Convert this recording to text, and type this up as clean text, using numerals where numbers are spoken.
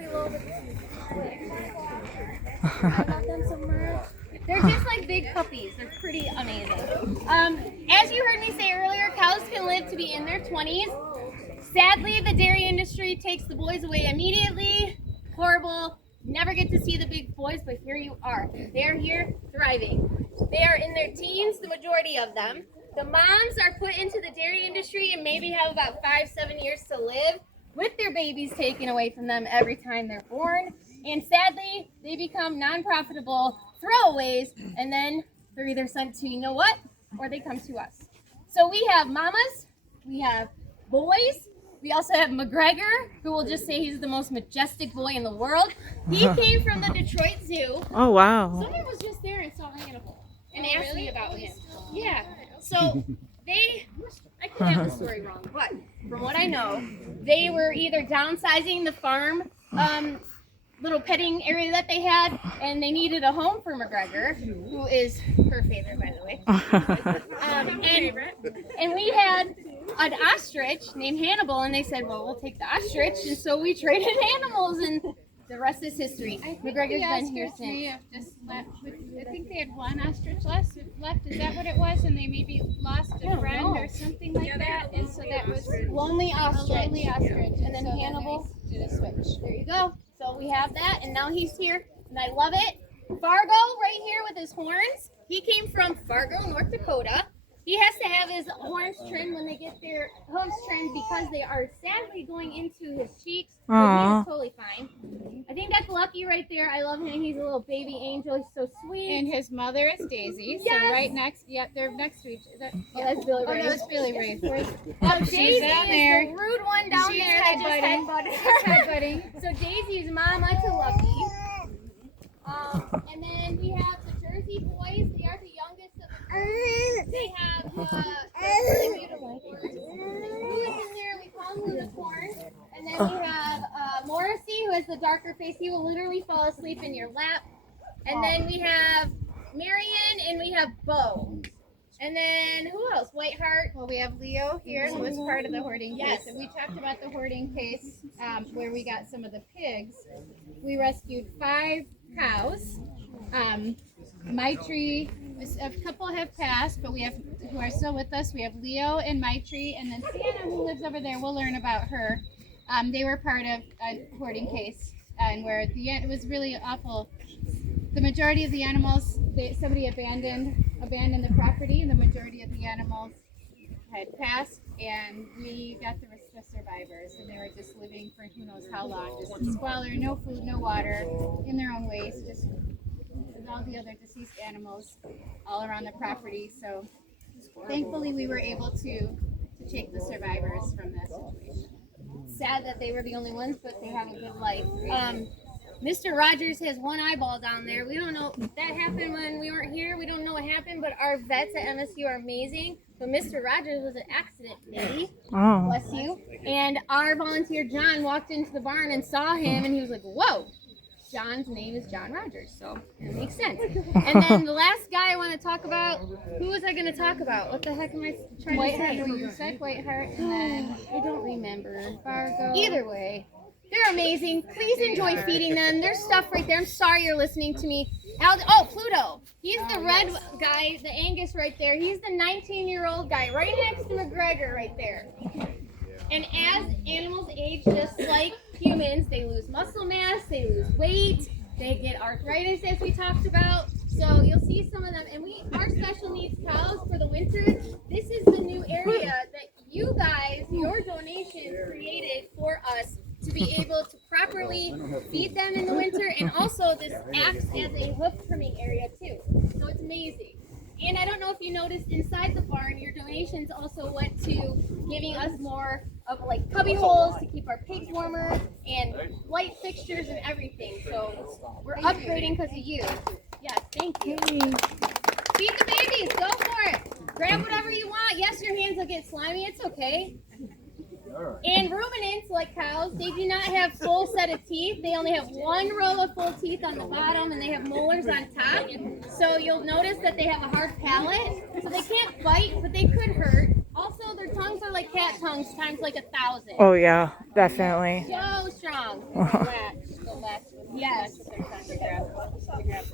I love them so much. They're just like big puppies. They're pretty amazing. As you heard me say earlier, cows can live to be in their 20s. Sadly, the dairy industry takes the boys away immediately. Horrible. Never get to see the big boys, but here you are. They're here thriving. They are in their teens, the majority of them. The moms are put into the dairy industry and maybe have about 5-7 years to live, with their babies taken away from them every time they're born. And sadly, they become non-profitable throwaways, and then they're either sent to, you know what, or they come to us. So we have mamas, we have boys, we also have McGregor, who will just say he's the most majestic boy in the world. He came from the Detroit Zoo. Oh, wow. Someone was just there and saw an animal and asked me about him. Yeah. So I could have the story wrong, but from what I know, they were either downsizing the farm little petting area that they had, and they needed a home for McGregor, who is her favorite, by the way. And we had an ostrich named Hannibal, and they said, well, we'll take the ostrich, and so we traded animals, and the rest is history. McGregor's been here since. Just left. I think they had one ostrich left. Is that what it was? And they maybe lost a friend or something like that. And so that was Lonely ostrich. lonely ostrich. And then so Hannibal they did a switch. There you go. So we have that, and now he's here, and I love it. Fargo, right here with his horns. He came from Fargo, North Dakota. He has to have his horns trimmed when they get their hooves trimmed because they are sadly going into his cheeks. But he's totally fine. I think that's Lucky right there. I love him. He's a little baby angel. He's so sweet. And his mother is Daisy. So Yes. right next, they're next to each other. Oh, that's Billy Oh, Ray. no, it's Billy Ray. Daisy down is there. the rude one down She's there that just headbutting. headbutted She's her. headbutting. So Daisy's mama to Lucky. And then we have the Jersey boys. They are the youngest of the group. They have really beautiful horns. Who is in there? We call him Unicorn. And then we have Morrissey, who has the darker face. He will literally fall asleep in your lap. And then we have Marion, and we have Bo. And then who else? Whiteheart. Well, we have Leo here, who was part of the hoarding Yes. case. And we talked about the hoarding case where we got some of the pigs. We rescued 5 cows. Maitri, a couple have passed, but we have who are still with us. We have Leo and Maitri, and then Sienna, who lives over there. We'll learn about her. They were part of a hoarding case, and where at the end it was really awful. The majority of the animals, somebody abandoned the property, and the majority of the animals had passed, and we got the survivors, and they were just living for who knows how long, just in squalor, no food, no water, in their own ways, just with all the other deceased animals all around the property. So thankfully we were able to take the survivors from that situation. Sad that they were the only ones, but they have a good life. Mr. Rogers has one eyeball down there. We don't know, that happened when we weren't here. We don't know what happened, but our vets at MSU are amazing. But Mr. Rogers was an accident, maybe. Oh. Bless you. And our volunteer, John, walked into the barn and saw him, and he was like, whoa. John's name is John Rogers, so it makes sense. And then the last guy I want to talk about, who was I going to talk about? What the heck am I trying to say? Whiteheart, you said Whiteheart, and then I don't remember. Fargo. Either way, they're amazing. Please enjoy feeding them. There's stuff right there. I'm sorry you're listening to me. Pluto. He's the red guy, the Angus right there. He's the 19-year-old guy right next to McGregor right there. And as animals age, just like humans, they lose muscle mass, they lose weight, they get arthritis, as we talked about. So you'll see some of them. And our special needs cows for the winter, this is the new area that you guys, your donation created for us to be able to properly feed them in the winter. And also this acts as a hoof trimming area too. So it's amazing. And I don't know if you noticed inside the barn, your donations also went to giving us more of like cubby holes to keep our pigs warmer and light fixtures and everything. So we're upgrading because of you. Yes, thank you. Feed the babies, go for it. Grab whatever you want. Yes, your hands will get slimy, it's okay. And ruminants, like cows, they do not have full set of teeth. They only have one row of full teeth on the bottom, and they have molars on top. So you'll notice that they have a hard palate. So they can't bite, but they could hurt. Also, their tongues are like cat tongues times like 1,000. Oh, yeah, definitely. So strong. Yes. That's what they're trying to figure out.